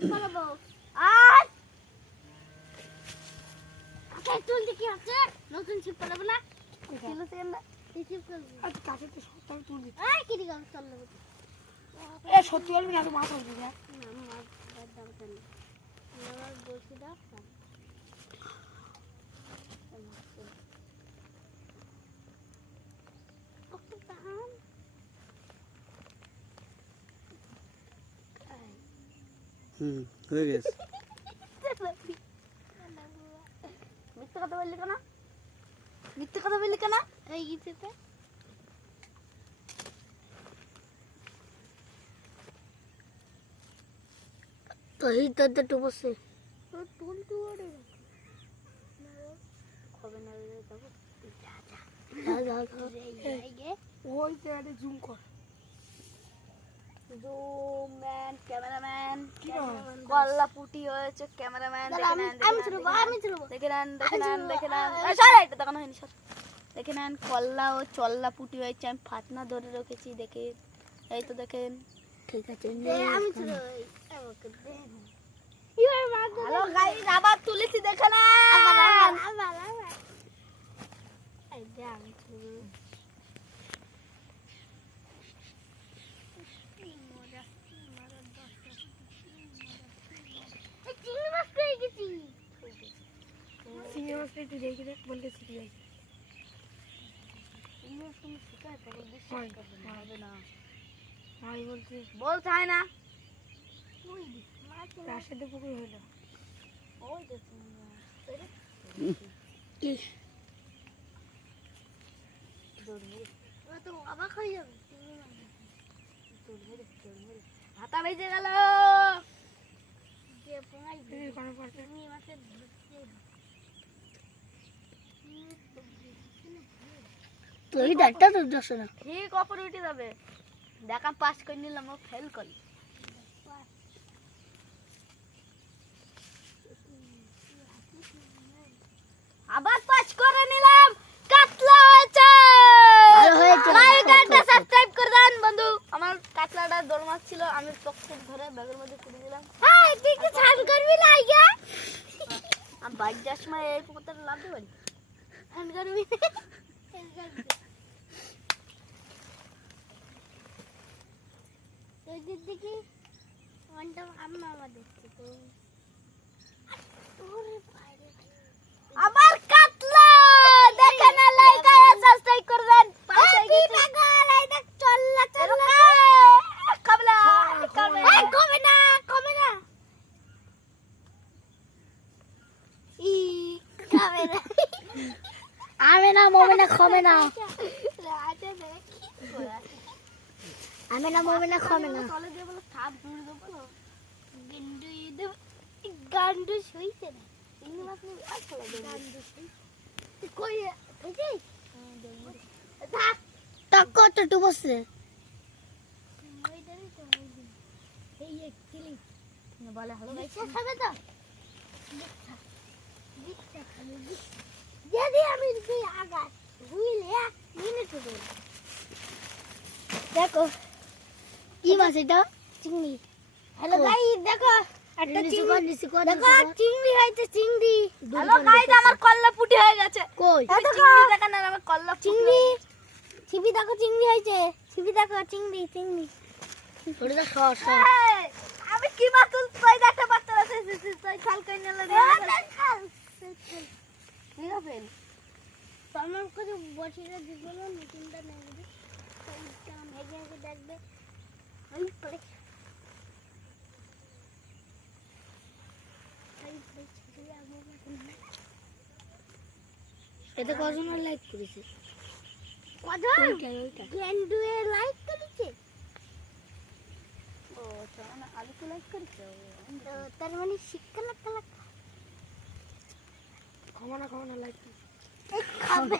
ছিপ পালাবো আর আচ্ছা চল দেখি আছে নতুন ছিপ পালাবো না ছিল সেন্ড এই ছিপ করবো আচ্ছা কাছে তো সত্তর তুল দিতে এই কি দিগাম চল এ সত্যি বলবি না তো মাছ আসবে না মাছ দাও কেন আমার বসে দাও হয়ে গেছে মিথ্যে কথা বললি কেন মিথ্যে কথা বললি কেন এই গিয়েছে তো এই তো তো বসে তো টুল টুড়ে হবে না রে বাবু যা যা যা ওই জায়গাটা জুম কর জুম ম্যান ক্যামেরাম্যান কি নাম? গল্লা পুটি হয়েছে ক্যামেরাম্যান দেখে নেন দেখে নেন দেখানো হয়নি স্যার দেখে নেন কল্লা ও চল্লা পুটি হয়েছে আমি ফাতনা ধরে রেখেছি দেখে এই তো দেখেন ঠিক আছে হ্যালো গাইস আবার তুলেছি দেখে নেন সিঙ্গি মাছটা একটু দেখে দেখ বলতে শিখে যাই ভাই বলতে বল চায় না তার সাথে পুকুর হইলো অবাক হয়ে যাবে হাতা বেজে গেল তুই ডাক্তার তো দশ না ঠিক অপরে উঠে যাবে দেখা পাস করে নিলাম ও ফেল করলি আবার পাস করে নিলাম কাতলা হয়েছে লাইক আর সাবস্ক্রাইব করে দেন বন্ধু আমার কাতলাটা দোল মাছ ছিল আমি পক্ষে ধরে ব্যাগের মধ্যে তুলে দিলাম হাই তুই কি ছান করবি না আইয়া আমি বাইক যাওয়ার সময় এই পুকুরটা লাভ দিতে পারি ছান করবি এই দিকে ওয়ানটা আম্মা আমাদের তো আবার কাতলা দেখেন না লাইক আর সাবস্ক্রাইব করে দেন পাশে গেছে এই দেখ চল্লা চল্লা কমলা কমলা এই কমে না ই কমে না আমি না মমে না খমে না রাজা দেখ আমি না মমে না খমে না তলে দিয়ে বলে থাপ দূরে দেবো না গিন্ডু ইদে গান্ডু শুইছে না ইংলিশ মাছ নিয়ে আসলে গান্ডু শুই কই বুঝি থাক টাক কত টু বসে মইদারি তো এই এক কিলি বলে হলো গাইস খাবে তো দিচ্ছা খাবে যদি আমি দিই আগা হুইলে মিনিট দেব দেখো কি মাছ এটা চিংড়ি হ্যালো গাইস দেখো একটা চিংড়ি নিচে দেখো চিংড়ি হইছে চিংড়ি হ্যালো গাইস আমার কল্লা পুটি হয়ে গেছে কই চিংড়ি দেখেন না আমার কল্লা চিংড়ি ছিপি দেখো চিংড়ি হইছে ছিপি দেখো চিংড়ি চিংড়ি ওটা সর এই, আমি কি মাছ তুলছাই দেখতে পাচ্ছ না সেই খাল কই নিলে কি হবে আমার কাছে বসিরা দিব না নতুনটা নেই দিদি সেইটা ভেজে ভেজে দেখবে আমি পড়ে এটা কজন লাইক করেছে কজন ওইটা গেন্ডুয়ে লাইক করেছে ও তাহলে আলু তো লাইক করেছে তো তার মানে শিক্ষা লাগা খমা না লাইক খাবে